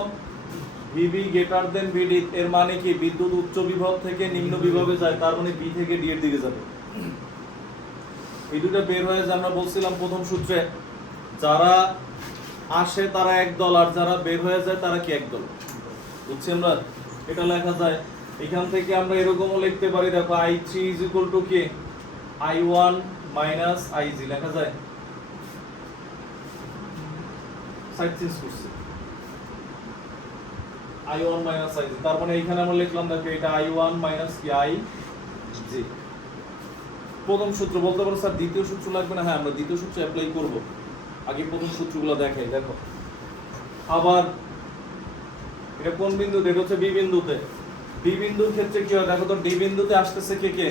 ভিবি গ্রেটার দেন ভিডি এর মানে কি বিদ্যুৎ উচ্চ বিভব থেকে নিম্ন বিভবে যায়, তার মানে বি থেকে ডি এর দিকে যাবে। এই দুটো বের হয়ে যায়, আমরা বলছিলাম প্রথম সূত্রে যারা আসে তারা এক দল, আর যারা বের হয়ে যায় তারা কি এক দল। বুঝছি আমরা? এটা লেখা যায় এখান থেকে আমরা এরকমও লিখতে পারি, দেখো I3 is equal to কি I1 minus IG লেখা যায়। সাইড চেঞ্জ করছি, I1 minus IG, তার মানে এখানে আমরা লিখলাম দেখো এটা I1 minus কি IG। প্রথম সূত্র বলতে পারো স্যার দ্বিতীয় সূত্র লাগবে না, হ্যাঁ আমরা দ্বিতীয় সূত্র অ্যাপ্লাই করব, আগে প্রথম সূত্রগুলো দেখাই। দেখো আবার এটা কোন বিন্দুতে? এটা হচ্ছে বি বিন্দুতে। বি বিন্দুর ক্ষেত্রে কি হয় দেখো তো, ডি বিন্দুতে আসতেছে কে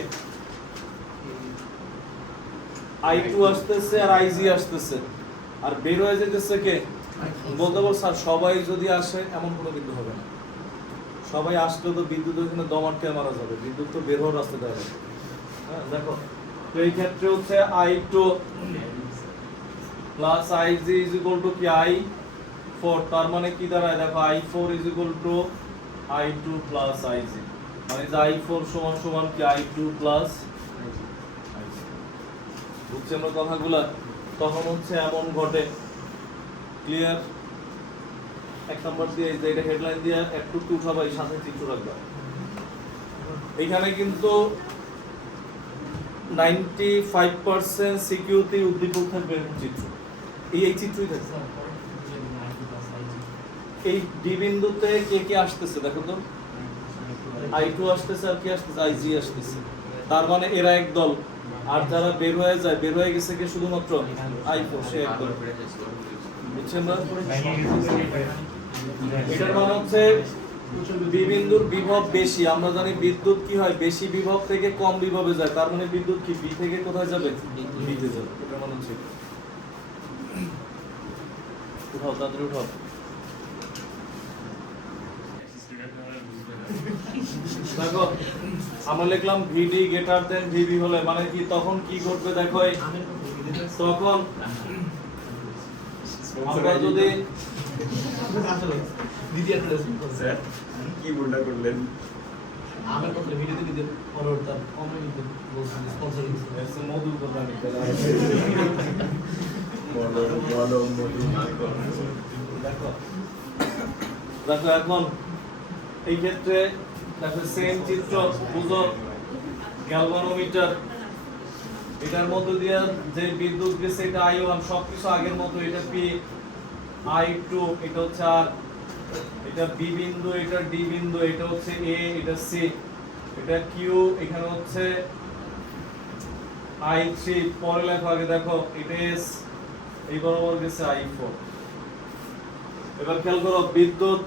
I2 আসতেছে আর IG আসতেছে, আর বের হয়ে যেতেছে কে? বলতে পারো স্যার সবাই যদি আসে এমন কোনো বিন্দু হবে না, সবাই আসলে তো বিদ্যুৎ ওখানে দম আটকে মারা যাবে, বিদ্যুৎ তো বের হওয়ার রাস্তা দেওয়া যাবে। হ্যাঁ দেখো, তো এই ক্ষেত্রে হচ্ছে I2 plus IG is equal to কি I4, তার মানে কি দাঁড়ায় দেখো I4 is equal to I2 plus IG, মানে যে I4 সমান সমান কি I2 plus IG। বুঝছেন আমরা কথাগুলা? তখন হচ্ছে এমন ঘটে, ক্লিয়ার? 1 নাম্বার দিয়ে এই যে এটা হেডলাইন দিয়ে একটু উঠাবা, এই সাথে চিত্র রাখবা। এখানে কিন্তু 95% সিকিউরিটি উদ্দীপক থাকবে এরকম চিত্র, এই চিত্রই থাকবে। এই ডি বিন্দুতে কে আসতেছে দেখো তো, I2 আসতেছে আর কি আসতেছে IG আসতেছে, তার মানে এরা এক দল, আর যারা বের হয়ে যায়, বের হয়ে গেছে কি শুধুমাত্র I4, সে এক দল। বুঝছেন না? এটার মানে হচ্ছে বি বিন্দুর বিভব বেশি, আমরা জানি বিদ্যুৎ কি হয় বেশি বিভব থেকে কম বিভবে যায়, তার মানে বিদ্যুৎ কি বি থেকে কোথায় যাবে? বি তে যাবে। এটার মানে হচ্ছে উঠাও, তাড়াতাড়ি উঠাও। দেখো আমরা লিখলাম ভিডি গ্রেটার দেন ভিবি হলে, মানে কি তখন কি ঘটবে দেখো, তখন আমরা যদি স্যার কি বলটা করলেন? আমার কথা ভিডিওতে দিতে পরবর্তী কমেন্ট বলছেন স্পন্সর এসে মধুর কথা নিতে বলো মধু। দেখো দেখো এখন এই ক্ষেত্রে দেখো সেম চিত্র, বুঝো গ্যালভানোমিটার, এটার মধ্যে দিয়ে যে বিদ্যুৎ গেছে এটা I1, সবকিছু আগের মতো, এটা P, I2, এটা হচ্ছে আর, এটা B বিন্দু, এটা D বিন্দু, এটা হচ্ছে A, এটা C, এটা Q, এখানে হচ্ছে I3, পরে লেখো আগে দেখো এটা S, এই বরাবর গেছে I4। এবার খেয়াল করো বিদ্যুৎ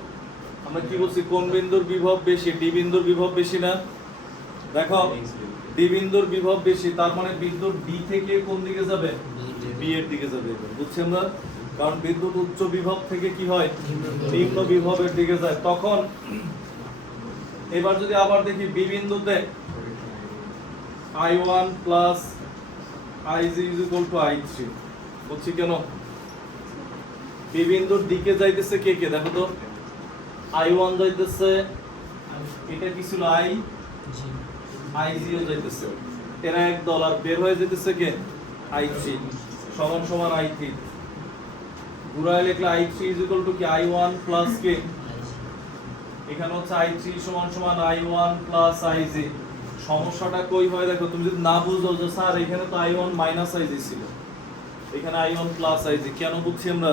আমরা কি বলছি, কোন বিন্দুর বিভব বেশি? ডি বিন্দুর বিভব বেশি না? দেখো ডি বিন্দুর বিভব বেশি, তার মানে বিদ্যুৎ ডি থেকে কোন দিকে যাবে? বি এর দিকে যাবে। বুঝছি আমরা? কারণ বিদ্যুৎ উচ্চ বিভব থেকে কি হয় নিম্ন বিভবের দিকে যায়, তখন এবার যদি আবার দেখি বি বিন্দুতে I1 plus IG is equal two I3, বুঝছি কেন? বি বিন্দুর দিকে যাইতেছে কে কে দেখো তো, I1 যাইতেছে, এটা কি ছিল I, IG ও যাইতেছে, এরা এক দল, আর বের হয়ে যেতেছে কে I3 সমান সমান I3, ঘুরায় লিখলে I3 ইজ ইকুয়াল টু কি I1 প্লাস কে, এখানে হচ্ছে I3 সমান সমান I1 প্লাস IG। সমস্যাটা কই হয় দেখো, তুমি যদি না বুঝো যে স্যার এখানে তো I1 মাইনাস IG ছিল, এখানে I1 প্লাস IG, কেন বুঝছি আমরা?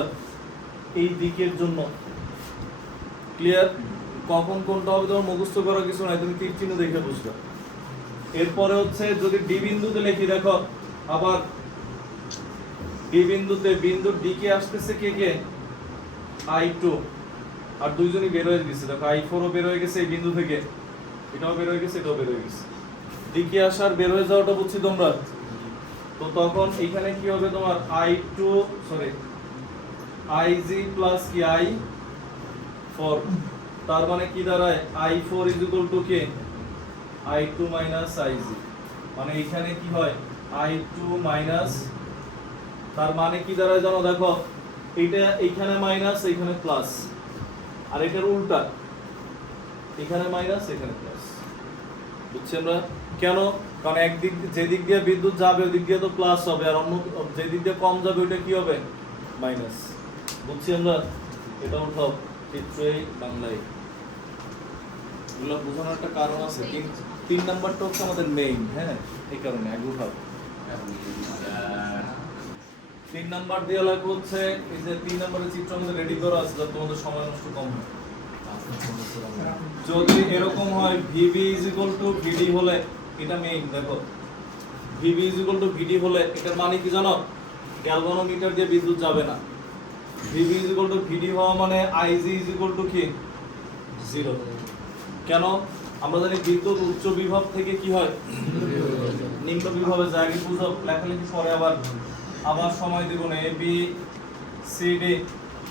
এই দিকের জন্য। ক্লিয়ার? কখন কোনটা হবে তোমার মুখস্থ করা কিছু নাই, তুমি তীর চিহ্ন দেখে বুঝবে। এরপরে হচ্ছে যদি ডি বিন্দুতে লিখি, দেখো আবার ডি বিন্দুতে বিন্দুর দিকে আসতেছে কে কে, I2, আর দুইজনই বের হয়ে গেছে, দেখো I4 ও বের হয়ে গেছে এই বিন্দু থেকে, এটাও বের হয়ে গেছে, এটাও বের হয়ে গেছে। দিকে আসার বের হয়ে যাওয়াটা বুঝছি তোমরা? তো তখন এখানে কি হবে তোমার I2 সরি IG প্লাস কি I4, তার মানে কি দাঁড়ায় I4 is equal two K I2 minus IG, মানে এখানে কি হয় I2 মাইনাস, তার মানে কি দাঁড়ায় জানো, দেখো এটা এইখানে মাইনাস এইখানে প্লাস, আর এটার উল্টা, এখানে মাইনাস এখানে প্লাস, বুঝছি আমরা? কেন? কারণ একদিক যে দিক দিয়ে বিদ্যুৎ যাবে ওই দিক দিয়ে তো প্লাস হবে, আর অন্য যে দিক দিয়ে কম যাবে ওইটা কি হবে মাইনাস, বুঝছি আমরা? এটা উঠাও চিত্রই বাংলায়, এগুলো বোঝানোর একটা কারণ আছে। তিন নাম্বারটা হচ্ছে আমাদের মেইন, হ্যাঁ এই কারণে আগে উঠাও। 3 নাম্বার দিয়ে লাগবে হচ্ছে এই যে 3 নাম্বারের চিত্র আমাদের রেডি করা আছে যাতে তোমাদের সময় নষ্ট কম হয়। যদি এরকম হয় VB VD হলে, এটা মেইন, দেখো VB VD হলে এটার মানে কি জানো, গ্যালভানোমিটার দিয়ে বিদ্যুৎ যাবে না। VB VD হওয়া মানে IG কি 0। কেন? আমরা জানি বিদ্যুৎ উচ্চ বিভব থেকে কি হয় নিম্ন বিভবে যায়, আগে বুঝো, লেখালেখি পরে আবার সময় দেব না। A B C D,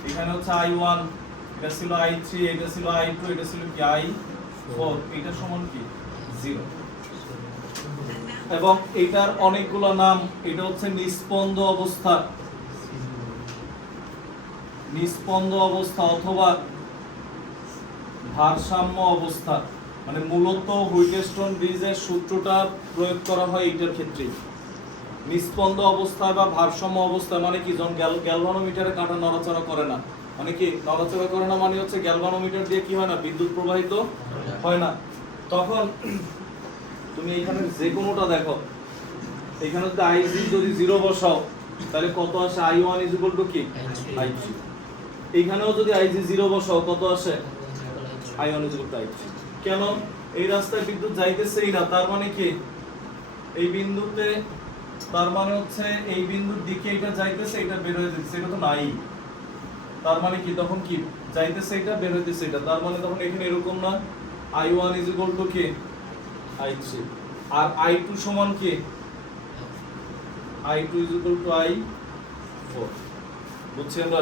এখানে হচ্ছে I1, এটা ছিল I3, এটা ছিল I2, এটা ছিল কি I4, এটা সমান কি 0। এবং এটার অনেকগুলো নাম, এটা হচ্ছে নিস্পন্দ অবস্থা, নিস্পন্দ অবস্থা অথবা ভারসাম্য অবস্থা, মানে মূলত হুইটস্টোন ব্রিজের সূত্রটা প্রয়োগ করা হয় এইটার ক্ষেত্রে। নিস্পন্দ অবস্থা বা ভারসাম্য অবস্থা মানে কি, যখন গ্যালভানোমিটারে কাঁটা নড়াচড়া করে না, মানে কি নড়াচড়া করে না মানে হচ্ছে গ্যালভানোমিটার দিয়ে কি হয় না বিদ্যুৎ প্রবাহিত হয় না, তখন তুমি এখানে যে কোনোটা দেখো, এখানে যদি IG যদি 0 বসাও তাহলে কত আসে I1 ইজ ইকুয়াল টু কি I3, এইখানেও যদি IG 0 বসাও কত আসে I1 is equal two I3। কেন? এই রাস্তায় বিদ্যুৎ যাইতেছেই না, তার মানে কি এই বিন্দুতে, তার মানে হচ্ছে এই বিন্দুর দিকে এটা যাইতেছে, এটা বের হয়ে যাচ্ছে, এটা তো নাই, তার মানে কি তখন কি যাইতেছে এটা বের হইতেছে এটা, তার মানে তখন এখানে এরকম না I1 ইজ ইকুয়াল টু কি I3, আর I2 সমান কি I2 is equal to I4, বুঝছি আমরা?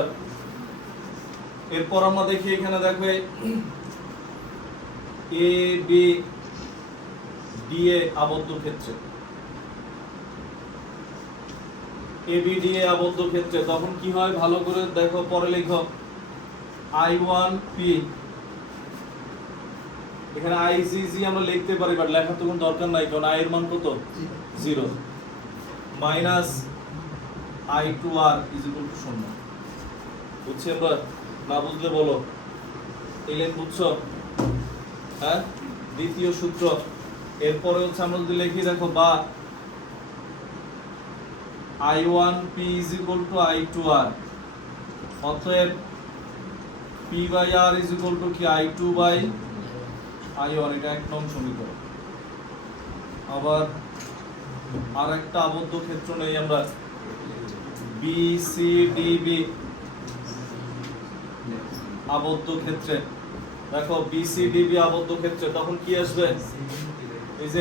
এরপর আমরা দেখি এখানে দেখবে A B D A আবদ্ধ ক্ষেত্রে, ABDA আবদ্ধ ক্ষেত্রে তখন কি হয় ভালো করে দেখো, পরে লেখো I1P, এখানে IGG আমরা লিখতে পারি, বাট লেখার তো কোনো দরকার নাই, কারণ I এর মান কত 0 minus I2R is equal to 0, বুঝছি আমরা? না বুঝলে বলো, এই লাইন বুঝছো? হ্যাঁ, দ্বিতীয় সূত্র। এরপরে হচ্ছে আমরা যদি লিখি দেখো বা I1P is equal to I2R, অতএব P by R is equal to কি I2 by I1, এটা এক নং সমীকরণ। আবার আরেকটা আবদ্ধ ক্ষেত্র নেই আমরা, BCDB আবদ্ধ ক্ষেত্রে, দেখো BCDB আবদ্ধ ক্ষেত্রে তখন কি আসবে, এই যে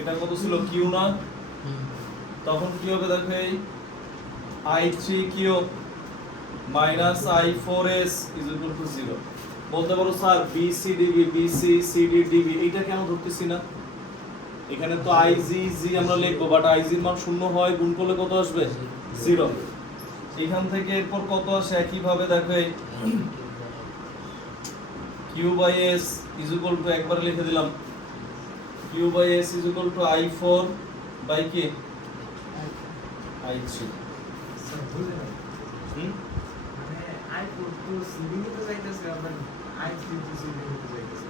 এটা কত ছিল Q না, তখন কি হবে দেখো এই I3Q minus I4S is equal to 0, বলতে পারো sir BC DB BC CD DB এটা কেন ধরতেছি না? এখানে তো আইজি জি আমরা লিখবো, বাট আইজি এর মান শূন্য হয়, গুণ করলে কত আসবে? 0। এখান থেকে এরপর কত আসে একই ভাবে দেখো, এই Q by S is equal to, একবার লিখে দিলাম, Q by S is equal to i4 by কি i3। স্যার বুঝে না হুম, মানে i4 তো সিডি নিতে চাইতেছে আবার i3 তো সিডি নিতে চাইতেছে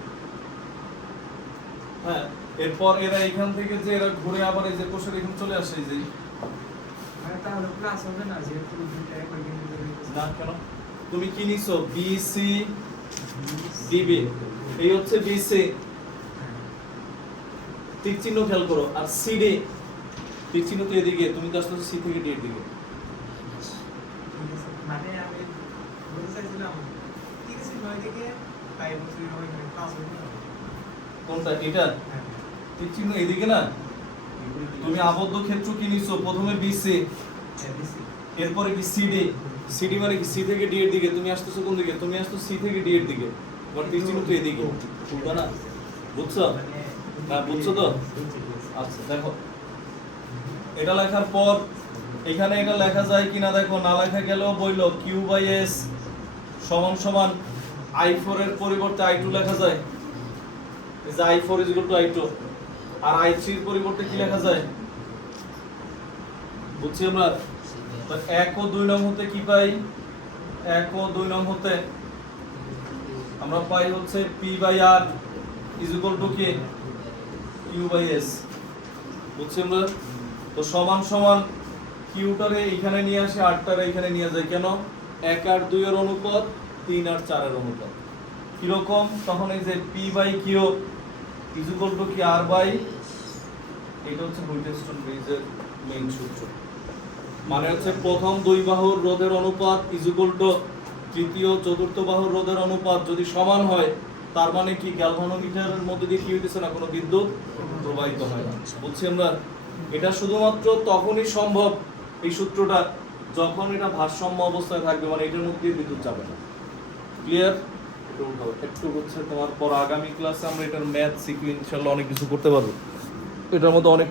হ্যাঁ। এরপর এরা এখান থেকে যে এরা ঘুরে আবার এই যে কোষের এখানে চলে আসে, এই যে মানে তাহলে প্লাস হবে না যেহেতু দুইটা একবার কিনে দিতে চাইতেছে না কেন, তুমি কি নিছো বিসি ডিবি, এই হচ্ছে বিসি, তীর চিহ্ন খেয়াল করো, আর সিডি তীর চিহ্ন তো এদিকে, তুমি তো আসলে সি থেকে ডি এর দিকে। মানে আমি বলতে চাইছিলাম 39 থেকে 5 বছর ওইখানে প্লাস হবে না কোনটা এটা? হ্যাঁ তীর চিহ্ন এদিকে না, তুমি আবদ্ধ ক্ষেত্র কি নিছো, প্রথমে বিসি, হ্যাঁ দিছি এরপরে কি সিডি, সিডি মানে কি সি থেকে ডি এর দিকে, তুমি আসতেছো কোন দিকে, তুমি আসছো সি থেকে ডি এর দিকে, বাট তীর চিহ্ন তো এদিকে, বুঝছো না? বুঝছো? হ্যাঁ বুঝছো তো? আচ্ছা দেখো, এটা লেখার পর এখানে এটা লেখা যায় কিনা দেখো, না লেখা গেলেও বইলো কিউ বাই এস সমান সমান i4 এর পরিবর্তে i2 লেখা যায়, এই যে i4 is equal two i2, R i3 এর পরিবর্তে কি লেখা যায়? বুঝছি আমরা? তো 1 ও 2 নং হতে কি পাই? 1 ও 2 নং হতে আমরা পাই হচ্ছে p by r is equal to কি q বাই s। বুঝছি আমরা? তো সমান সমান কিউটারে এখানে নিয়ে আসে, আরটারে এখানে নিয়ে যায়, কেন? 1 আর 2 এর অনুপাত 3 আর 4 এর অনুপাত কিরকম, তখন এই যে p by q is equal to কি r বাই, এটা হচ্ছে হুইটেস্টন ব্রিজের মেইন সূত্র, মানে হচ্ছে প্রথম দুই বাহুর রোধের অনুপাত ইজ ইকুয়াল টু তৃতীয় চতুর্থ বাহুর রোধের অনুপাত যদি সমান হয়, তার মানে কি গ্যালভানোমিটারের মধ্যে দিয়ে কি হইতেছে না, কোনো বিদ্যুৎ প্রবাহিত হয় না। বুঝছি আমরা? এটা শুধুমাত্র তখনই সম্ভব এই সূত্রটা যখন এটা ভারসাম্য অবস্থায় থাকবে, মানে এটার মধ্যে দিয়ে বিদ্যুৎ যাবে না। ক্লিয়ার? একটু হচ্ছে তোমার পর আগামী ক্লাসে আমরা এটার ম্যাথ সিকুয়েন্সিয়াল অনেক কিছু করতে পারবো, এটার মধ্যে অনেক